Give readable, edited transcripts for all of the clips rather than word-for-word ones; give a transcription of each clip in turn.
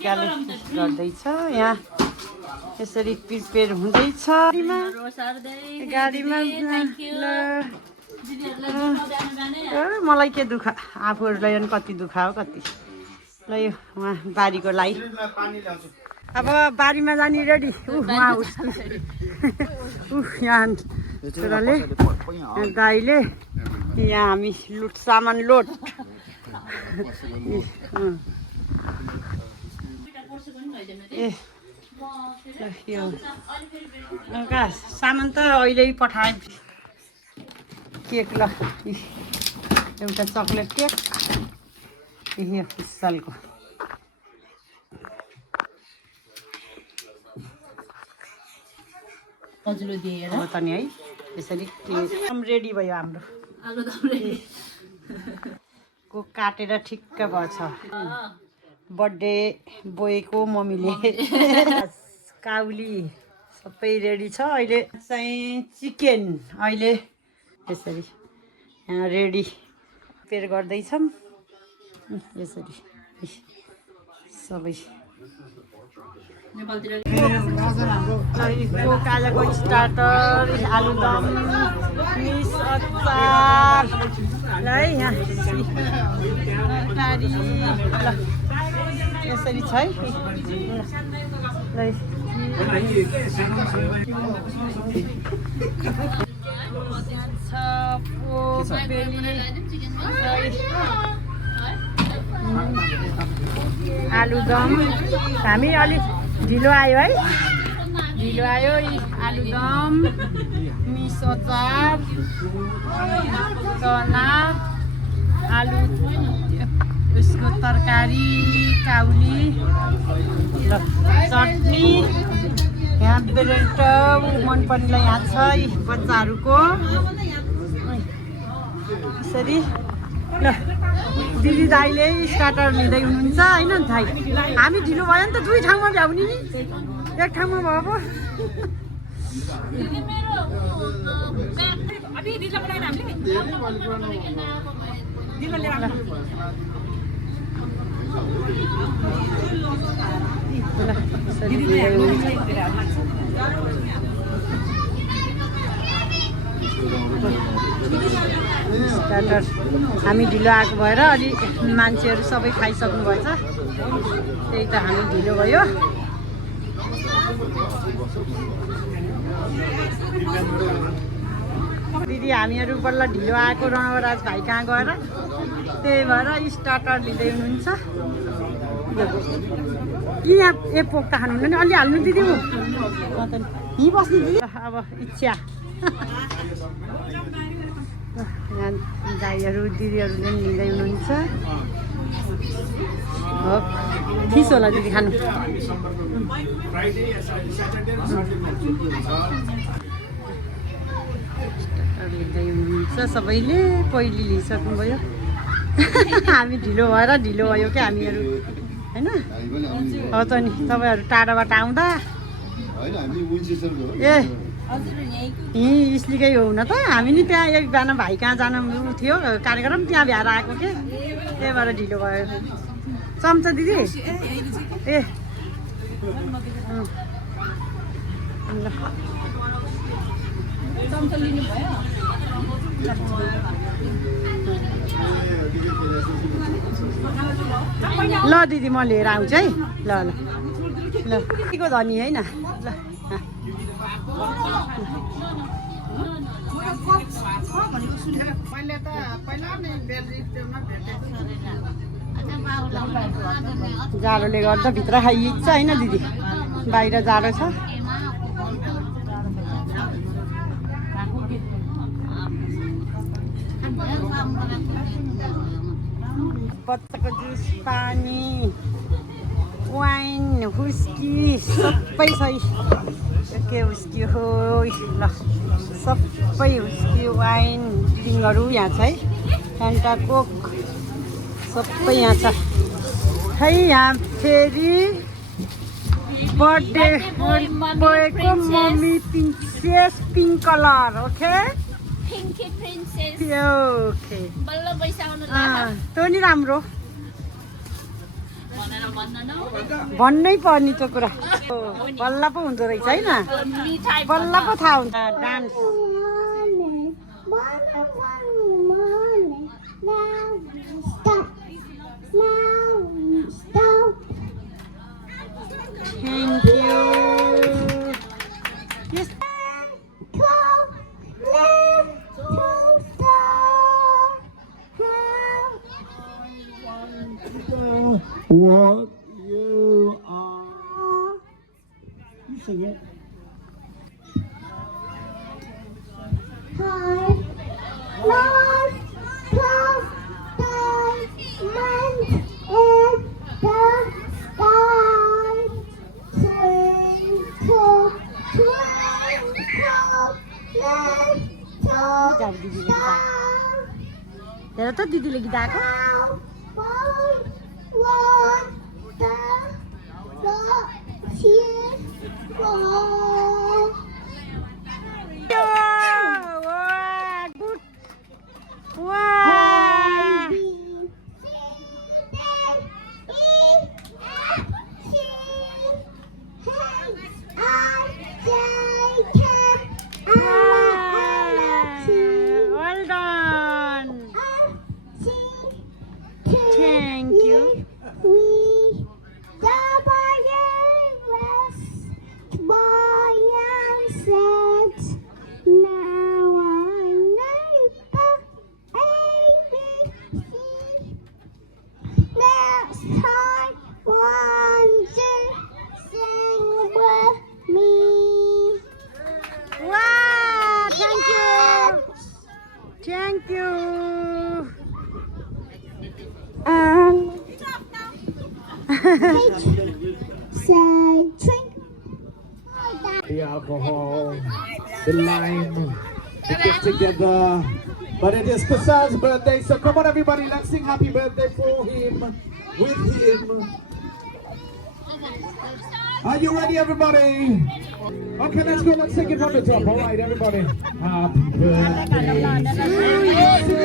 रिकाले गर्दैछ यहाँ यसरी प्रिपेयर हुँदैछ गाडीमा मलाई के दुःख आफूहरूलाई पनि कति दुःख हो कति ल यो उहाँ बारीको लागि अब बारीमा जाने रेडी उहाँ यहाँ छोराले दाइले यहाँ हामी लुट सामान लोड यो सामान त अहिले पठाएँ केक ल एउटा चक्लेट केक यो सालको हो त नि है यसरी रेडी भयो हाम्रो को काटेर ठिक्क भएछ बर्थडे बोयको मम्मीले काउली सबै रेडी छ अहिले चाहिँ चिकन अहिले यसरी यहाँ रेडी प्रिपेयर गर्दैछौँ यसरी सबै काजाको स्टार्टर आलुदम मिस अचार ल है यहाँ तरकारी ल यसरी छ है आलुदम हामी अलिक ढिलो आयो है ढिलो आयो आलुदम मिस अचार चना आलु उसको तरकारी काउली ल चटनी यहाँ ब्रेड मनपर्नेलाई यहाँ छ बच्चाहरूको यसरी ल दिदी दाइले स्टार्टर लिँदै हुनुहुन्छ होइन दाइ हामी ढिलो भयो नि त दुई ठाउँमा भ्याउने नि एक ठाउँमा भयो पो स्टार्टर हामी ढिलो आएको भएर अलि मान्छेहरू सबै खाइसक्नु भएछ त्यही त हामी ढिलो भयो दिदी हामीहरू बल्ल ढिलो आएको रणवराज भाइ कहाँ गएर त्यही भएर स्टार्टर लिँदै हुनुहुन्छ कि यहाँ ए पोक त खानुहुन्न नि अलि हाल्नु दिदी यहीँ बस्नु दिदी अब इच्छा यहाँ दाइहरू दिदीहरूले पनि लिँदै हुनुहुन्छ हो थिस होला दिदी खानु लिँदै हुनुहुन्छ सबैले पहिले लिइसक्नुभयो हामी ढिलो भएर ढिलो भयो क्या हामीहरू होइन हो त नि तपाईँहरू टाढाबाट आउँदा ए यहीँ इस्लिकै हो हुन त हामी नि त्यहाँ एकजना भाइ कहाँ जानु थियो कार्यक्रम त्यहाँ भ्याएर आएको के त्यही भएर ढिलो भयो चम्चा दिदी ए ल दिदी म लिएर आउँछु है ल ल ल के धनी होइन ल जाडोले गर्दा भित्र खाइन्छ होइन दिदी बाहिर जाडो छ बच्चाको जुस पानी वाइन हुस्की सबै छ के हुस्की हो ल सबै हुस्की वाइन ड्रिङ्कहरू यहाँ छ है फ्यान्टा कोक सबै यहाँ छ है यहाँ फेरि बर्थडे बोयको mummy princess pink colour okay Pinky Princess. Okay बल्ल पैसा आउनु त्यो नि राम्रो भन्नै पर्ने त्यो कुरा बल्ल पो हुँदो रहेछ होइन बल्ल पो थाहा हुन्छ dance Thank you. Yes. What you are. You sing it. Hi, Lord, close diamond in the sky. Twinkle, twinkle, little star. हेर त दिदीले गीत आएको Well done. Thank you. We the boy and said, now I know the ABC. Next time, wonder, sing with me. Wow, thank you. Thank you. Say drink. The alcohol, the lime, they get together. But it is Kasal's birthday, so come on everybody, let's sing happy birthday for him, with him. Are you ready everybody? Okay, let's go, let's sing it from the top, alright everybody. Happy birthday to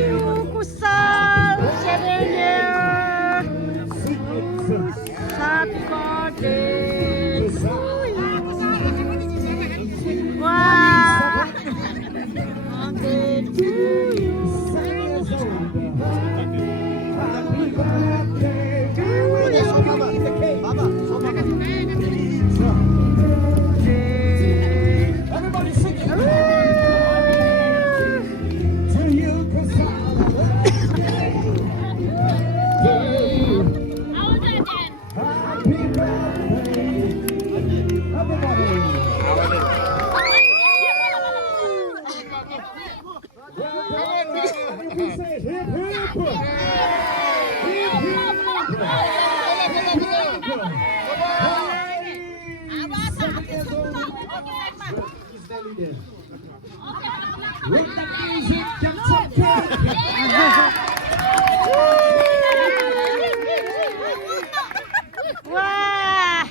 you. Kusal, 7 years. Happy birthday to you. Wow. Birthday to you. Happy birthday to you. Everybody sing it. To you, Kasal. Happy birthday. Everybody. We say hip hip. Hip hip. With the music, get some cake. Wow.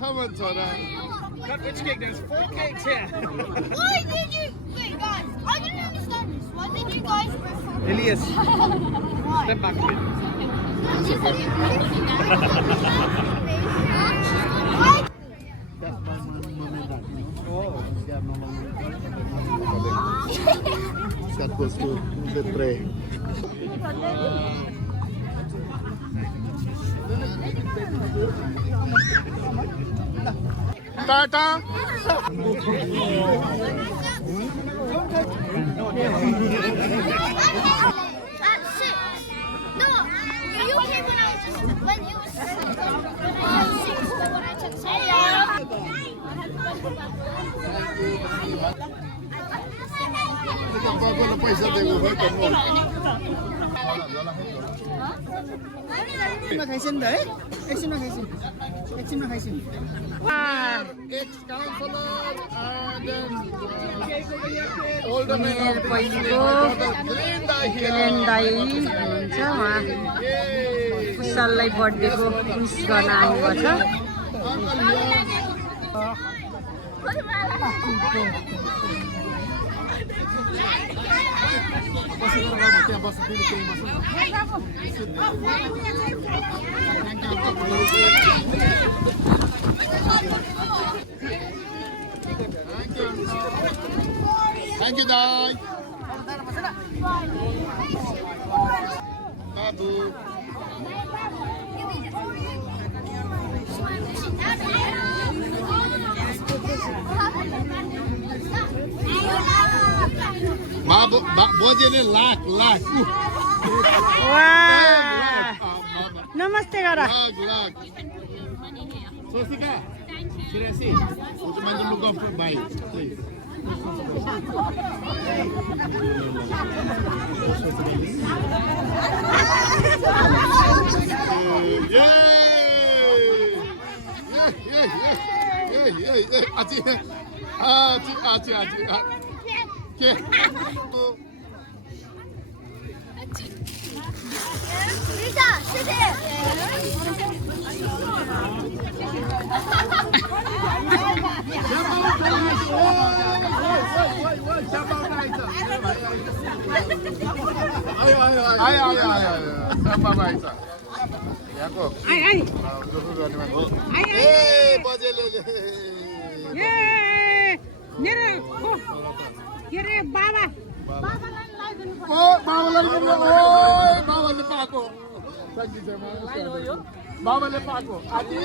Come on, Tora. Cut which cake? There's 4 cakes here. Why did you wait, guys? I didn't understand this. Why did you guys prefer? Elias, step back a bit. Siya gusto de tre. Tata. At 6. No, you came when I was when it was 6 when I took 7. बाबुलाई पैसा दिएको हो त मेरो पहिलेको केलेन दाई हुनुहुन्छ उहाँ कुशललाई बर्थडेको विस गर्न आउनुभएको Thank you, Dai. Babu. Babu, bojele lakh. वाह नमस्ते गर Lakh. Sosika. Seriously. Would you mind to look after Bai, please? Rita, sit here. Babaले पाको आदि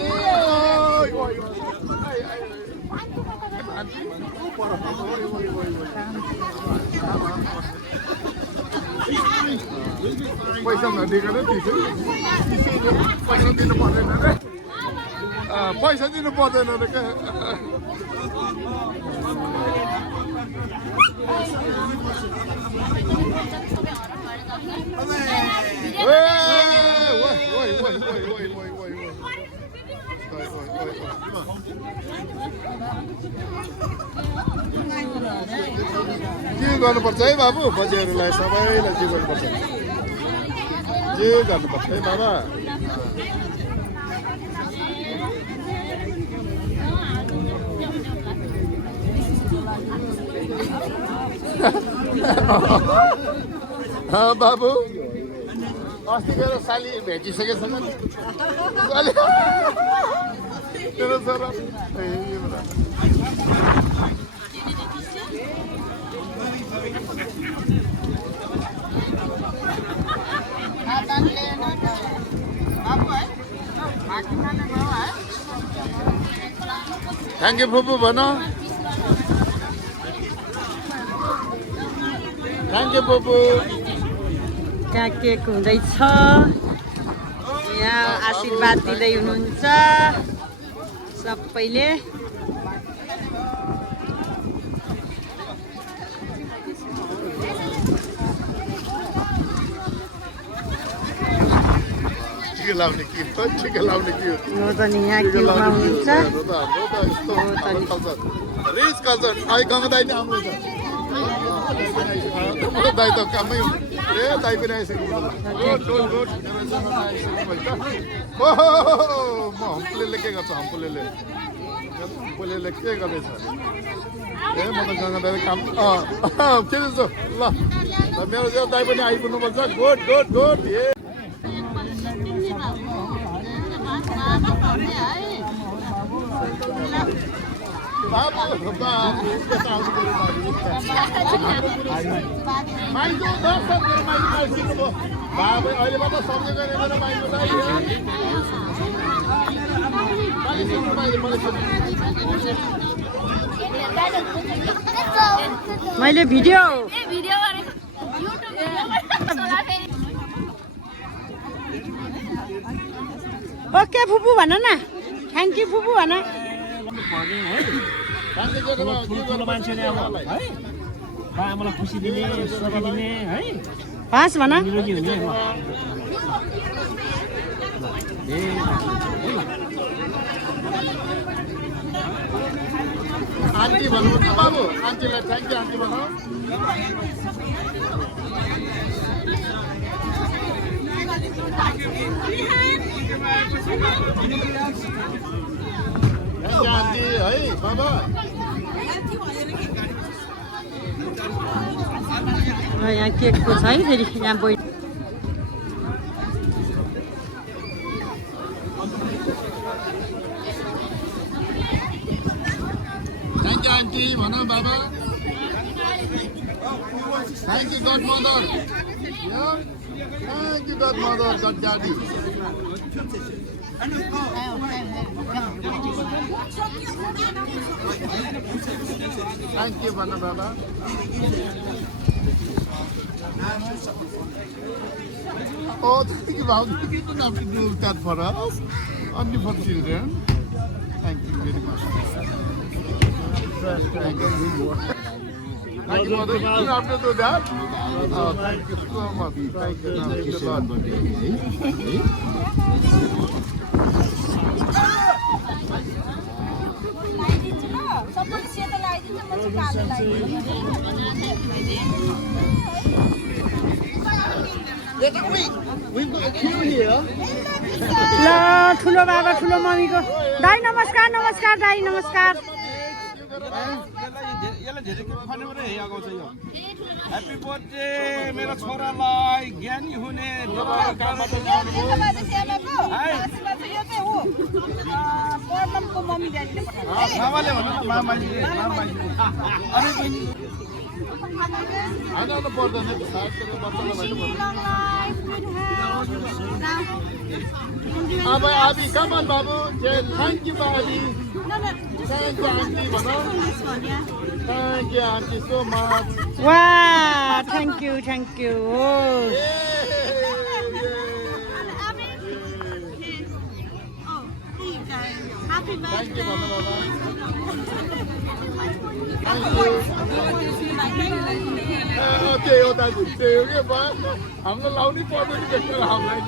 पैसा नदिकन पैसा दिनु पर्दैन रे पैसा दिनु पर्दैन रे के के गर्नुपर्छ है बाबु बजेहरूलाई सबैलाई के गर्नुपर्छ के गर्नुपर्छ है बाबा बाबु अस्ति मेरो साली भेटिसकेछ नि मेरो छोरा थ्याङ्क यू फुपू भन थ्याङ्क यू फुपू त्यहाँ केक हुँदैछ यहाँ आशीर्वाद दिँदै हुनुहुन्छ सबैले लाउने के ठिकै लाउने के हो त नि यहाँ केमा हुनुहुन्छ रिच कल्चर अहिले गाउँको दाइ पनि आउनुहुन्छ दाइ त कामै ए दाइ पनि आइसक्यो ओहो म हम्पुलेले के गर्छ हम्पुलेले के गर्दैछ ए म त गङ्गा दाइ काम के दिन्छ ल मेरो जो दाइ पनि आइपुग्नुपर्छ गुड गुड गुड ए अहिलेबाट सम्झेको मेरो मैले भिडियो ओके फुपू भन न थ्याङ्क यू फुपू भन आमालाई खुसी दिने सुख दिने है हस् भन निरोगी हुने आन्टी भन्नुहुन्छ बाबु आन्टीलाई थ्याङ्क यू आन्टी भनौँ थ्याङ्क यू आन्टी है बाबा यहाँ केकको छ है फेरि यहाँ बोइ थ्याङ्क यू आन्टी भनौँ बाबा thank you god mother thank you god mother god daddy thank you भन बाबा Oh, thank you, Bob. You don't have to do that for us. Only for children. Thank you very much. Thank you. Thank you, Mother. You don't have to do that. Oh, thank you so much. Thank you. Thank you, Lord. ल ठुलो बाबा ठुलो मम्मीको दाइ नमस्कार नमस्कार दाइ नमस्कार यसलाई धेरै के खाने भने यहाँ आउँछ यो ह्यापी बर्थडे मेरो छोरालाई ज्ञानी हुने मामाले भन्नु न मामाजीले अरे बहिनी आउनु पर्दैन साथ बच्चालाई अब आबी come on बाबु thank you बाबी thank you auntie भनौँ thank you auntie so much वा थ्याङ्क यू हो thank you भन बाबा thank you त्यही हो दाजु त्यही हो के भयो हाम्रो लाउनै पर्दैन त्यस्तो हामीलाई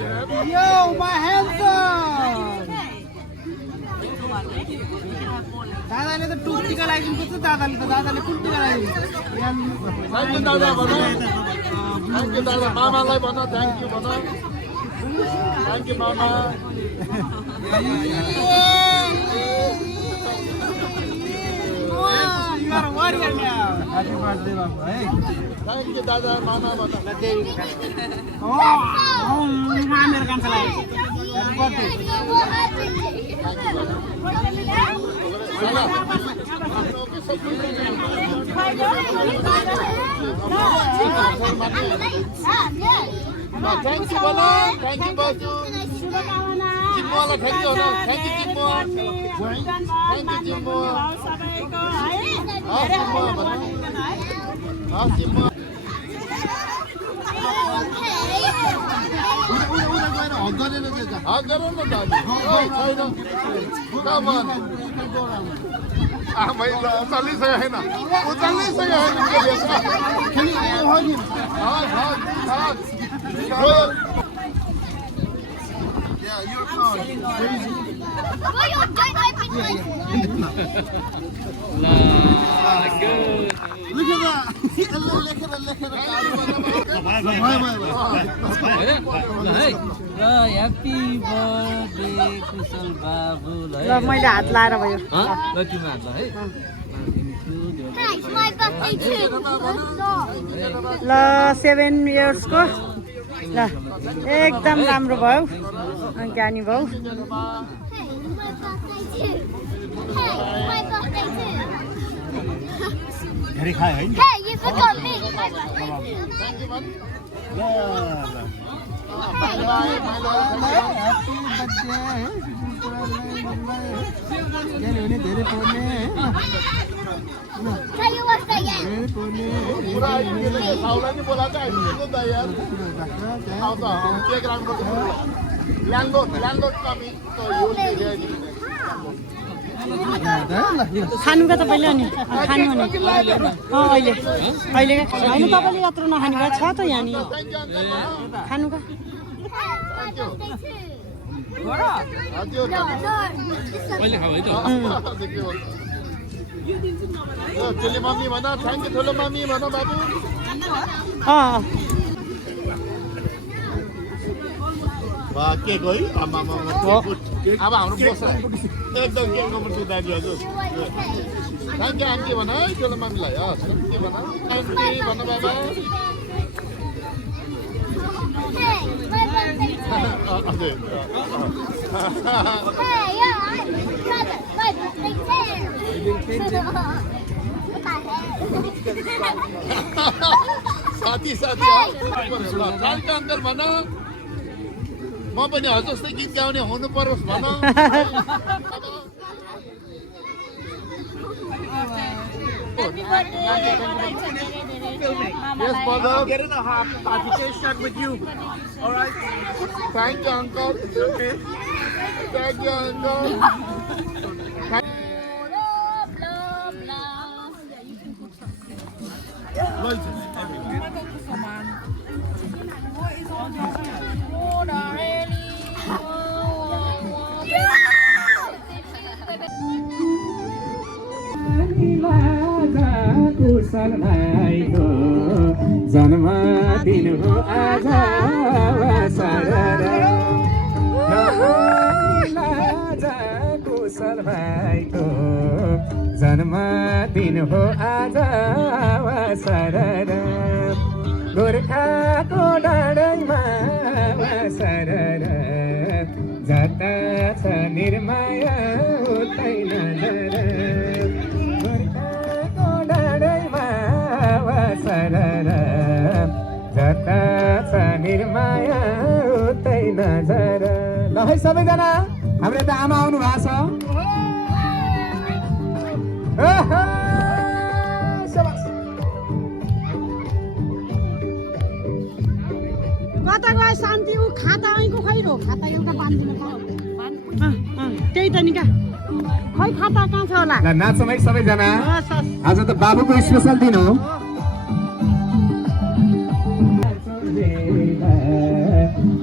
यो माय ह्यान्डसम दादाले त टुप्पीका लागि पर्छ दादाले कुन टिका लागि थ्याङ्क यू दादा भन थ्याङ्क यू दादा मामालाई भन थ्याङ्क यू भन थ्याङ्क यू मामा ह्यापी बर्थडे बाबु है थ्याङ्क यू दादा मामा भन मेरो कान्छालाई ह्यापी बर्थडे थ्याङ्क यू भन थ्याङ्क यू बाजु जिम्मोलाई थ्याङ्क यू भन थ्याङ्क यू जिम्मो थ्याङ्क यू जिम्मो हस् जिम्मो भन हस् जिम्मो हग गरौँ न दाजु छैन कमान आमै चलिसकेको छैन ऊ चलिसकेको छैन ह्याप्पी बर्थडे कुशल बाबुलाई ल मैले हात लाएर भयो ल तिम्रो हात है Hey, it's my birthday too. ल 7 इयर्सको ल एकदम राम्रो भयो ज्ञानी भयो Hey, it's my birthday too. धेरै खायो है Hey, you forgot me. My birthday too. By by happy birthday धेरै पढ्ने Tell you what's that yet? पुरा आइपुगेको साउलाई नि बोलाएको आइपुगेको त यार आउँछ केक राख्नुपर्छ ल्यान्डो कमी त यो खानुका तपाईँले अनि खानु अनि अहिले अहिले होइन तपाईँले यत्रो नखानु भएको छ त यहाँनिर खानुका पहिले खाऊ है त ठुलो मम्मी भन थ्याङ्क यू ठुलो मम्मी भन बाबु के गई अब हाम्रो बस एकदम के गर्नु दाजु हजुर थ्याङ्क यू आन्टी भन है ठुलो मम्मीलाई के भन आन्टी भन बाबा Hey, yeah, brother, my big fan. What the heck? साथी थ्याङ्क यू अङ्कल भन म पनि हजुर जस्तै गीत गाउने हुनु परोस् भन Yes, mother. Get in a party shot with you. All right. Thank you, uncle. Okay. Thank you, uncle. कुशल भाइको जन्मदिन हो आज कुशल भाइको जन्मदिन हो आज सरर गोर्खाको डाँडैमा सरर जता छ निर्माया उतै नजर सरर जता छ निर्माया उतै नजर ल है सबैजना हाम्रो त आमा आउनु भएको छ कता गयो शान्ति ऊ खाता ऐको खैरो खाता एउटा बाँधिदिनु त्यही त निका खै खाता कहाँ छ होला ल नाचौँ है सबैजना हस् हस् आज त बाबुको स्पेसल दिन हो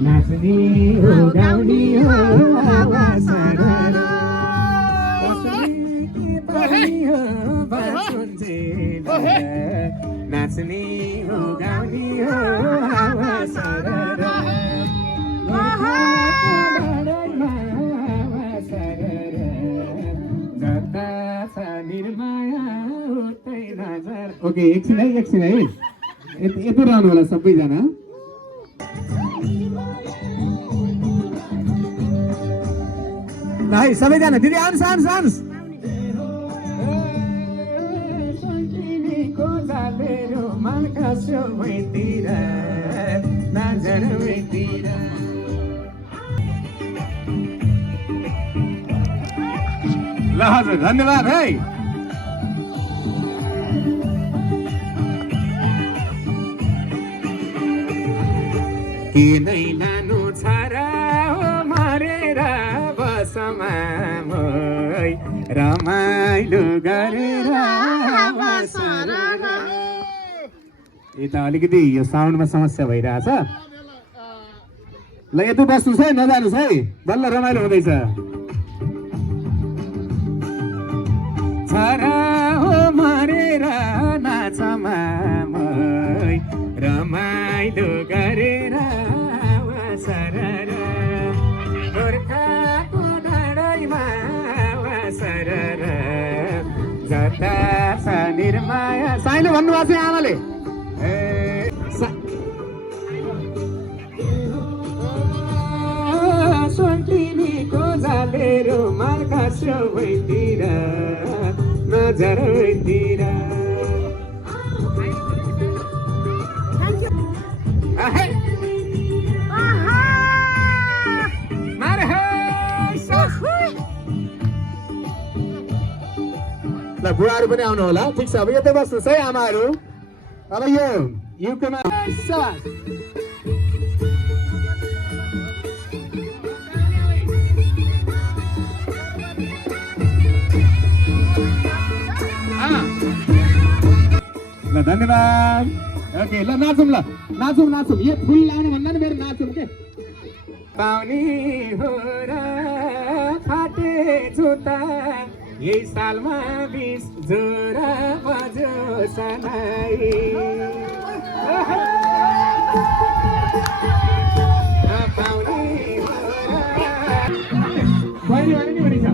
नाच्ने हो गाउने हो नाच्ने हो गाउने हो ओके एकछिन है यति रहनु होला सबैजना ल है सबैजना दिदी आउनुहोस् आउनुहोस् ल हजुर धन्यवाद है के नै लानु छ र मरेर बसमा रमाइलो गरेर यता अलिकति यो साउन्डमा समस्या भइरहेछ ल यता बस्नुहोस् है नजानुहोस् है बल्ल रमाइलो हुँदैछ छरा हो मरेर नाचमा रमाइलो गरेर सरर गोर्खाको डाँडैमा सरर जता छ निर्माया साइले भन्नुभएको छ आमाले सुन्टिनीको जालेरो मार्का सबैतिर नजरतिर ल बुढाहरू पनि आउनु होला ठिक छ अब यतै बस्नुहोस् है आमाहरू अब यो युकेमा ल धन्यवाद ओके ल नाचौँ यो फुल लाउनु भन्दा नि मेरो नाचौँ के पाउने हो र फाटे जुत्ता यही सालमा 20 जोरा बजो सनाई पाउने बहिनी नि भनिन्छ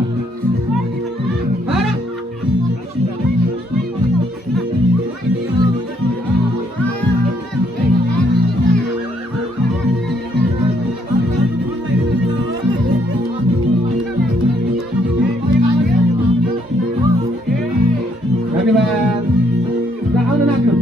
धन्यवाद ल आउनु नाच्नु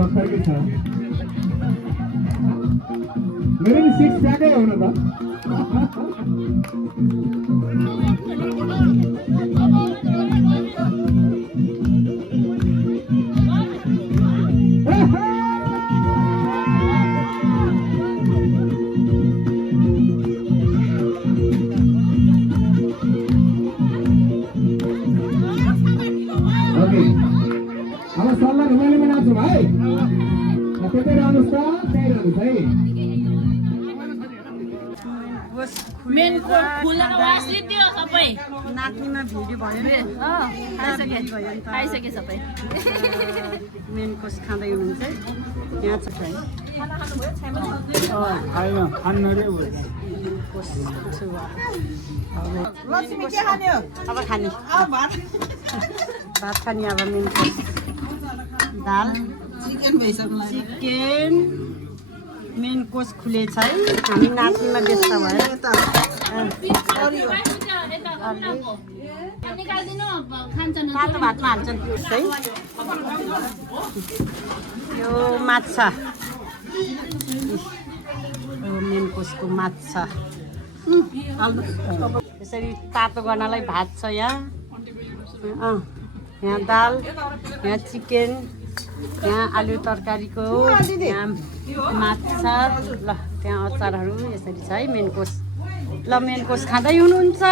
भर्खरकै छ मेरो नि 6 प्याकै हो न त ओके अब सल्लाह घुमाइलेमा नाच्छौँ है त्यतै रहनुहोस् त त्यही रहनुहोस् है नाच्नेमा भिडियो भयो नि खाइसके सबै मेन कोर्स खाँदै हुनुहुन्छ यहाँ छ है अब खाने भात खाने अब मेन कोर्स दाल चिकन मेन कोर्स खुलेछ है हामी नाच्नेमा व्यस्त भयो तातो भातमा हाल्छन् है यो माछा मेन कोर्सको माछा यसरी तातो गर्नलाई भात छ यहाँ यहाँ दाल यहाँ चिकन यहाँ आलु तरकारीको यहाँ माछा ल त्यहाँ अचारहरू यसरी छ है मेन कोर्स ल मेन कोर्स खाँदै हुनुहुन्छ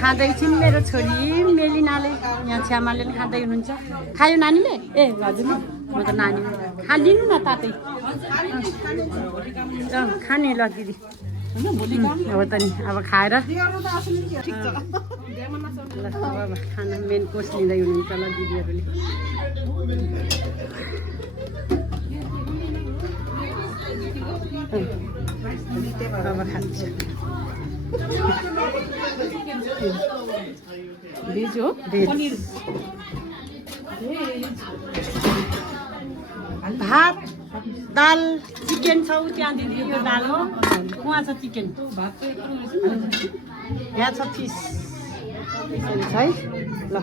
खाँदैछिन् मेरो छोरी मेलिनाले यहाँ छ्यामाले पनि खाँदै हुनुहुन्छ खायो नानीले ए हजुर म त नानी खालिनु न तातै खाने ल दिदी हो त नि अब खाएर ल अब खाना मेन कोर्स लिँदै हुनुहुन्छ ल दिदीहरूले अब खान्छ भेज हो भेज भात दाल चिकन छ त्यहाँ दिदी यो दाल हो उहाँ छ चिकन यहाँ छ फिस है ल